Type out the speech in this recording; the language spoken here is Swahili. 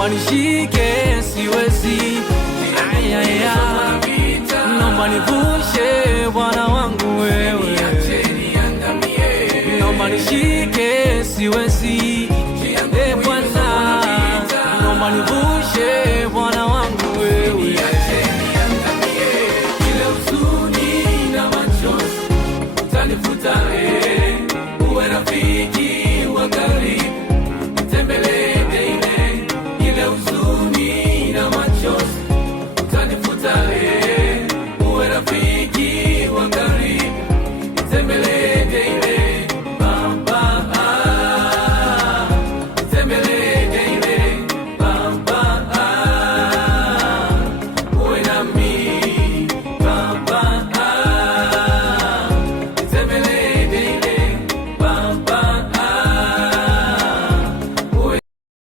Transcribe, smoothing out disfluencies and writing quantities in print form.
naomba nishike siwezi, naomba nivushe Bwana wangu wewe, naomba nishike siwezi.